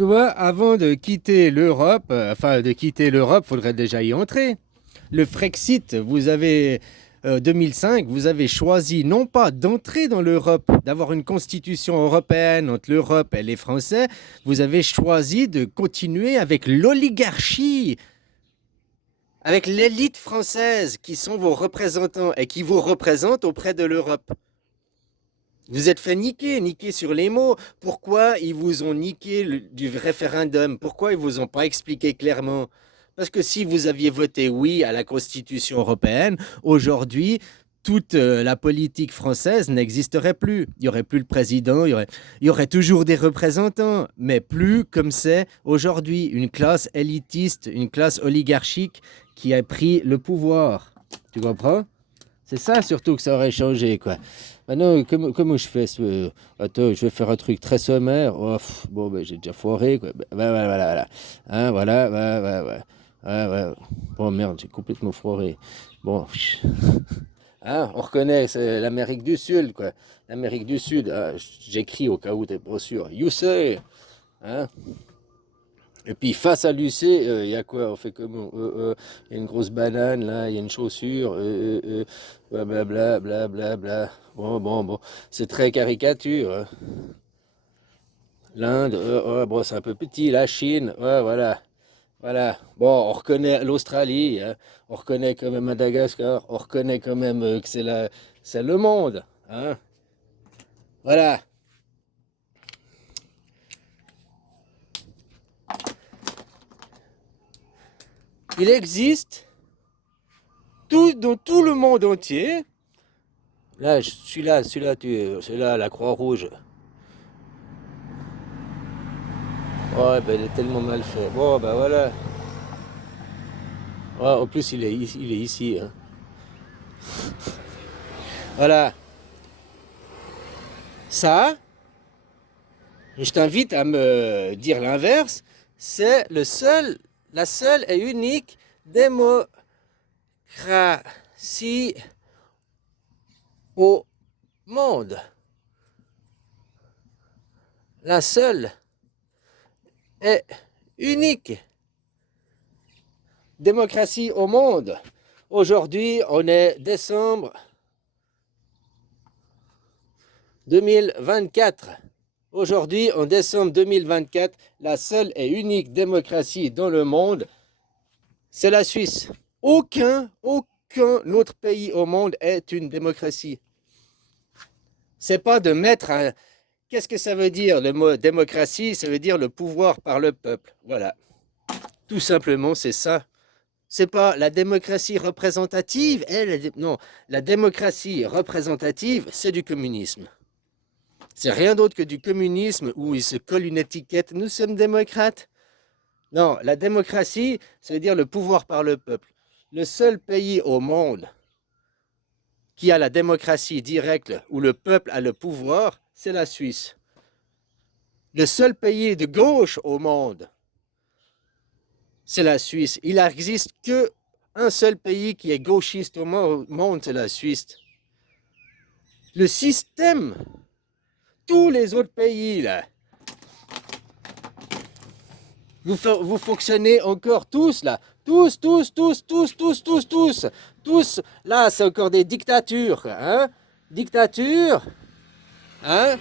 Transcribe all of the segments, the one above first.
Tu vois, avant de quitter l'Europe, faudrait déjà y entrer. Le Frexit, 2005, vous avez choisi non pas d'entrer dans l'Europe, d'avoir une constitution européenne entre l'Europe et les Français, vous avez choisi de continuer avec l'oligarchie, avec l'élite française qui sont vos représentants et qui vous représentent auprès de l'Europe. Vous êtes fait niquer sur les mots. Pourquoi ils vous ont niqué du référendum? Pourquoi ils vous ont pas expliqué clairement? Parce que si vous aviez voté oui à la Constitution européenne, aujourd'hui, toute la politique française n'existerait plus. Il n'y aurait plus le président, il y aurait toujours des représentants, mais plus comme c'est aujourd'hui, une classe élitiste, une classe oligarchique qui a pris le pouvoir. Tu comprends? C'est ça surtout que ça aurait changé, quoi. Maintenant, comment je fais Attends, je vais faire un truc très sommaire. Oh, bon, ben, j'ai déjà foiré, quoi. Voilà, voilà. Hein, voilà, ouais. Bon, merde, j'ai complètement foiré. Bon, hein, on reconnaît, c'est l'Amérique du Sud, quoi. L'Amérique du Sud, j'écris au cas où t'es pas sûr. You say, hein. Et puis face à l'UC, il y a quoi? On fait comment? Il y a une grosse banane là, il y a une chaussure, blablabla, blablabla. Bon, c'est très caricature, hein. L'Inde, bon, c'est un peu petit. La Chine, voilà. Bon, on reconnaît l'Australie, hein. On reconnaît quand même Madagascar, on reconnaît quand même que c'est le monde, hein. Voilà. Il existe dans tout le monde entier. Là, celui-là, la Croix-Rouge. Ouais, ben, il est tellement mal fait. Bon, ben voilà. Ouais, en plus, il est ici, hein. Voilà. Ça, et je t'invite à me dire l'inverse, c'est la seule et unique démocratie au monde. La seule et unique démocratie au monde. Aujourd'hui, on est décembre 2024. Aujourd'hui, en décembre 2024, la seule et unique démocratie dans le monde, c'est la Suisse. Aucun autre pays au monde est une démocratie. C'est pas de mettre un... Qu'est-ce que ça veut dire le mot démocratie? Ça veut dire le pouvoir par le peuple. Voilà. Tout simplement, c'est ça. C'est pas la démocratie représentative. Non, la démocratie représentative, c'est du communisme. C'est rien d'autre que du communisme où il se colle une étiquette. Nous sommes démocrates. Non, la démocratie, ça veut dire le pouvoir par le peuple. Le seul pays au monde qui a la démocratie directe, où le peuple a le pouvoir, c'est la Suisse. Le seul pays de gauche au monde, c'est la Suisse. Il n'existe qu'un seul pays qui est gauchiste au monde, c'est la Suisse. Le système, tous les autres pays, là, vous fonctionnez encore tous, là. Tous. Là, c'est encore des dictatures, hein. Dictature, hein.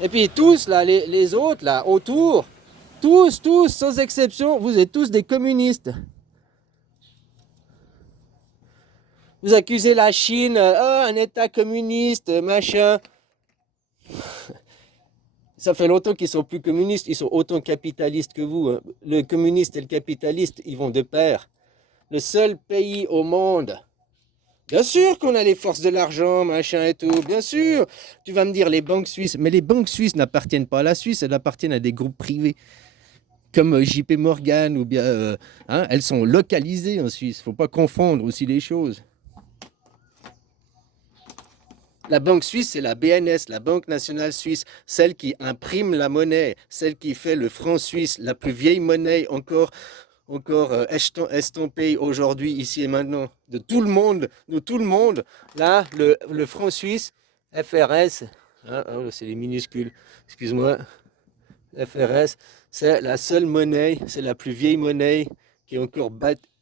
Et puis tous, là, les autres, là, autour, tous, sans exception, vous êtes tous des communistes. Vous accusez la Chine, un État communiste, machin. Ça fait longtemps qu'ils sont plus communistes, ils sont autant capitalistes que vous, hein. Le communiste et le capitaliste, ils vont de pair. Le seul pays au monde. Bien sûr qu'on a les forces de l'argent, machin et tout, bien sûr. Tu vas me dire les banques suisses, mais les banques suisses n'appartiennent pas à la Suisse, elles appartiennent à des groupes privés, comme JP Morgan ou bien, hein, elles sont localisées en Suisse. Faut pas confondre aussi les choses. La banque suisse, c'est la BNS, la Banque nationale suisse, celle qui imprime la monnaie, celle qui fait le franc suisse, la plus vieille monnaie encore estampée aujourd'hui, ici et maintenant, de tout le monde. Là, le franc suisse, FRS, hein, c'est les minuscules, excuse-moi, FRS, c'est la seule monnaie, c'est la plus vieille monnaie qui est encore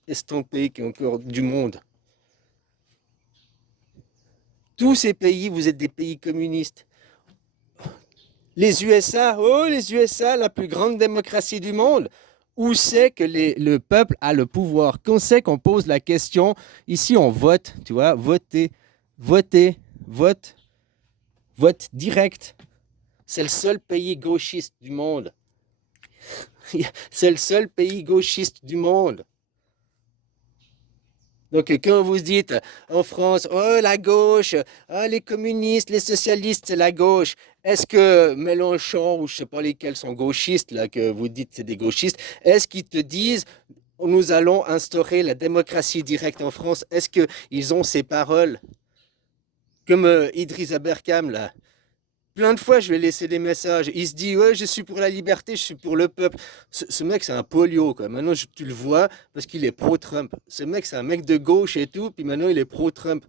estampée, qui est encore du monde. Tous ces pays, vous êtes des pays communistes. Les USA, oh les USA, la plus grande démocratie du monde. Où c'est que le peuple a le pouvoir? Quand c'est qu'on pose la question, ici on vote, tu vois, voter, vote, vote direct. C'est le seul pays gauchiste du monde. C'est le seul pays gauchiste du monde. Donc quand vous dites en France, oh la gauche, oh, les communistes, les socialistes, c'est la gauche, est-ce que Mélenchon ou je sais pas lesquels sont gauchistes, là que vous dites c'est des gauchistes, est-ce qu'ils te disent nous allons instaurer la démocratie directe en France? Est-ce qu'ils ont ces paroles? Comme Idriss Aberkam là. Plein de fois, je lui ai laissé des messages. Il se dit, ouais, je suis pour la liberté, je suis pour le peuple. Ce mec, c'est un polio, quoi. Maintenant, tu le vois parce qu'il est pro-Trump. Ce mec, c'est un mec de gauche et tout, puis maintenant, il est pro-Trump.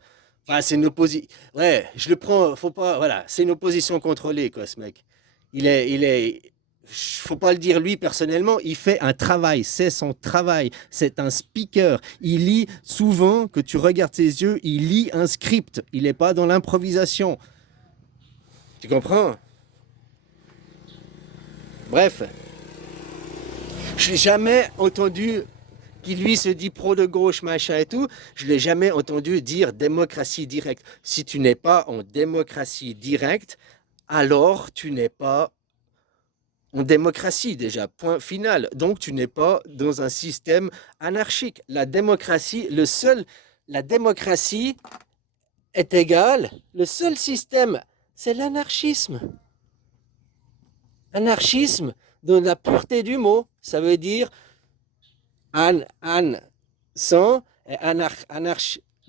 Enfin, c'est une opposition. Ouais, je le prends, faut pas. Voilà, c'est une opposition contrôlée, quoi, ce mec. Faut pas le dire lui personnellement, il fait un travail, c'est son travail, c'est un speaker. Il lit souvent, que tu regardes ses yeux, il lit un script, il n'est pas dans l'improvisation. Tu comprends? Bref, je l'ai jamais entendu qui lui se dit pro de gauche, machin et tout, je l'ai jamais entendu dire démocratie directe. Si tu n'es pas en démocratie directe, alors tu n'es pas en démocratie déjà, point final. Donc tu n'es pas dans un système anarchique. La démocratie, la démocratie est égale, le seul système, c'est l'anarchisme. Anarchisme, dans la pureté du mot, ça veut dire sans et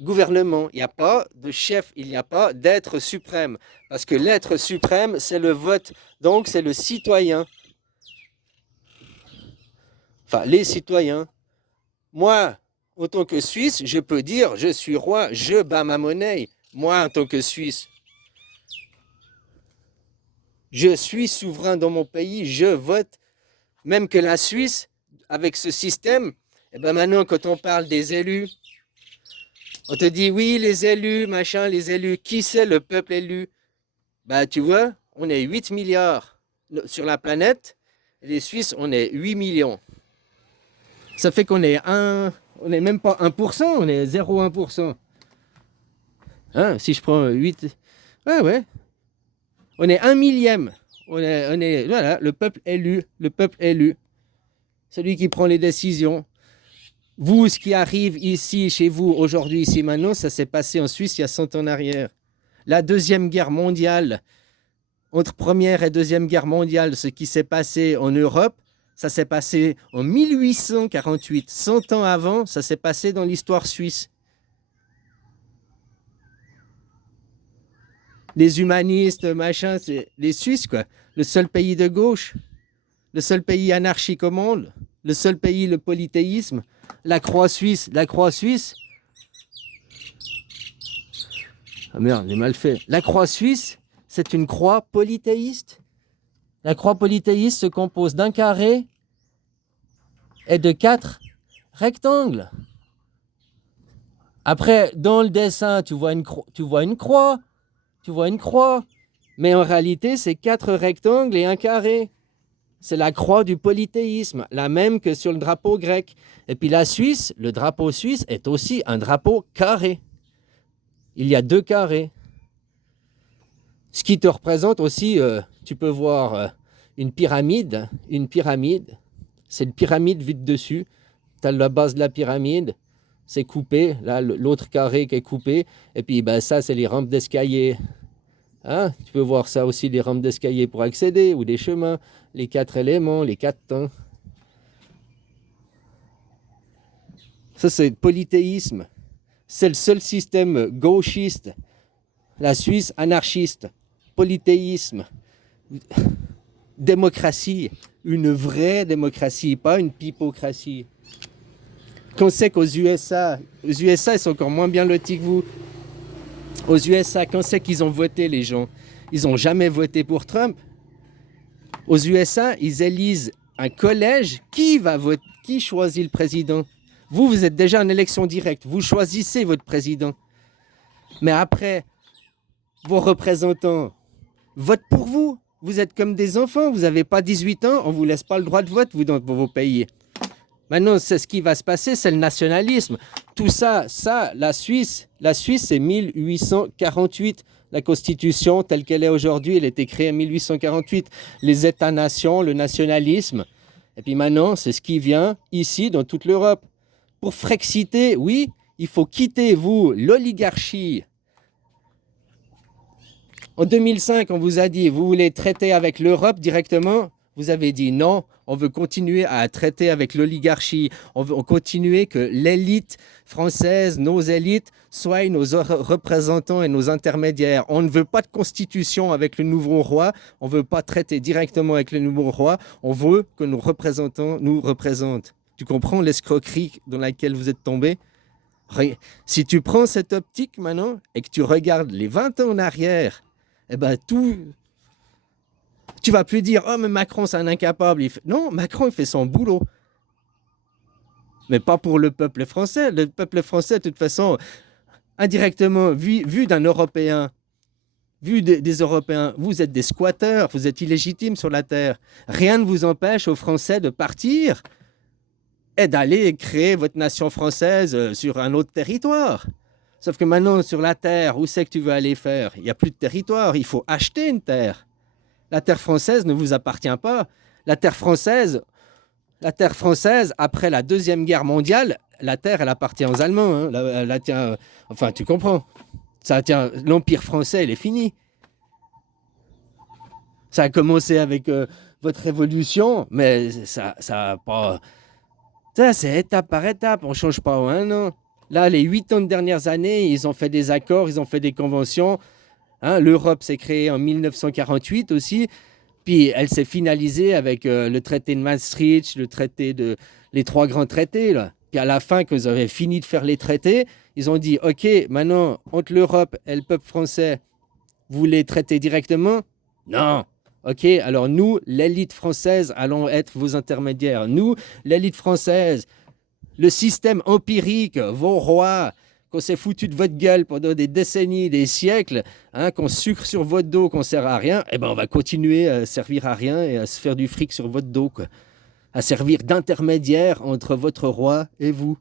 gouvernement. Il n'y a pas de chef, il n'y a pas d'être suprême. Parce que l'être suprême, c'est le vote. Donc, c'est le citoyen. Enfin, les citoyens. Moi, en tant que Suisse, je peux dire, je suis roi, je bats ma monnaie. Moi, en tant que Suisse. Je suis souverain dans mon pays, je vote. Même que la Suisse, avec ce système, et ben maintenant, quand on parle des élus, on te dit oui, les élus, machin, les élus. Qui c'est le peuple élu? Bah, tu vois, on est 8 milliards sur la planète. Les Suisses, on est 8 millions. Ça fait qu'on est on n'est même pas 1%, on est 0,1%. Hein, si je prends 8, ouais. On est 1 millième. Voilà, le peuple élu. Celui qui prend les décisions. Vous, ce qui arrive ici, chez vous, aujourd'hui, ici, maintenant, ça s'est passé en Suisse il y a 100 ans en arrière. La Deuxième Guerre mondiale, entre Première et Deuxième Guerre mondiale, ce qui s'est passé en Europe, ça s'est passé en 1848. 100 ans avant, ça s'est passé dans l'histoire suisse. Les humanistes, machin, c'est les Suisses, quoi. Le seul pays de gauche, le seul pays anarchique au monde, le seul pays, le polythéisme. La croix suisse. Ah merde, j'ai mal fait. La croix suisse, c'est une croix polythéiste. La croix polythéiste se compose d'un carré et de 4 rectangles. Après, dans le dessin, tu vois une croix. Mais en réalité, c'est 4 rectangles et un carré. C'est la croix du polythéisme, la même que sur le drapeau grec. Et puis la Suisse, le drapeau suisse est aussi un drapeau carré. Il y a 2 carrés. Ce qui te représente aussi, tu peux voir une pyramide. C'est une pyramide vide dessus. Tu as la base de la pyramide, c'est coupé. Là, l'autre carré qui est coupé. Et puis ça, c'est les rampes d'escalier. Hein? Tu peux voir ça aussi, les rampes d'escalier pour accéder, ou des chemins, les 4 éléments, les 4 temps. Ça, c'est le polythéisme. C'est le seul système gauchiste. La Suisse, anarchiste. Polythéisme. Démocratie. Une vraie démocratie, pas une pipocratie. Qu'on sait qu'aux USA, ils sont encore moins bien lotis que vous. Aux USA, quand c'est qu'ils ont voté, les gens? Ils n'ont jamais voté pour Trump. Aux USA, ils élisent un collège. Qui choisit le président? Vous, vous êtes déjà en élection directe. Vous choisissez votre président. Mais après, vos représentants votent pour vous. Vous êtes comme des enfants. Vous n'avez pas 18 ans. On ne vous laisse pas le droit de vote, vous, dans vos pays. Maintenant, c'est ce qui va se passer, c'est le nationalisme. Tout ça, la Suisse, c'est 1848. La Constitution, telle qu'elle est aujourd'hui, elle a été créée en 1848. Les États-nations, le nationalisme. Et puis maintenant, c'est ce qui vient ici, dans toute l'Europe. Pour frexiter, oui, il faut quitter, vous, l'oligarchie. En 2005, on vous a dit, vous voulez traiter avec l'Europe directement? Vous avez dit non, on veut continuer à traiter avec l'oligarchie. On veut continuer que l'élite française, nos élites, soient nos représentants et nos intermédiaires. On ne veut pas de constitution avec le nouveau roi. On ne veut pas traiter directement avec le nouveau roi. On veut que nos représentants nous représentent. Tu comprends l'escroquerie dans laquelle vous êtes tombés? Si tu prends cette optique maintenant et que tu regardes les 20 ans en arrière, eh ben tu vas plus dire « Oh, mais Macron, c'est un incapable. » Non, Macron, il fait son boulot. Mais pas pour le peuple français. Le peuple français, de toute façon, indirectement, vu d'un Européen, vu des Européens, vous êtes des squatteurs, vous êtes illégitimes sur la terre. Rien ne vous empêche aux Français de partir et d'aller créer votre nation française sur un autre territoire. Sauf que maintenant, sur la terre, où c'est que tu veux aller faire? Il n'y a plus de territoire, il faut acheter une terre. La terre française ne vous appartient pas. La terre française, après la Deuxième Guerre mondiale, la terre, elle appartient aux Allemands. Hein. Enfin, tu comprends. L'Empire français, il est fini. Ça a commencé avec votre révolution, mais ça a pas... Ça, c'est étape par étape, on ne change pas en un an. Là, les 8 ans de dernières années, ils ont fait des accords, ils ont fait des conventions. Hein, l'Europe s'est créée en 1948 aussi, puis elle s'est finalisée avec le traité de Maastricht, les 3 grands traités. Là. Puis à la fin, quand ils avaient fini de faire les traités, ils ont dit « Ok, maintenant, entre l'Europe et le peuple français, vous les traitez directement ?» Non. Ok, alors nous, l'élite française, allons être vos intermédiaires. Nous, l'élite française, le système empirique, vos rois, qu'on s'est foutu de votre gueule pendant des décennies, des siècles, hein, qu'on sucre sur votre dos, qu'on sert à rien, eh ben on va continuer à servir à rien et à se faire du fric sur votre dos, quoi. À servir d'intermédiaire entre votre roi et vous.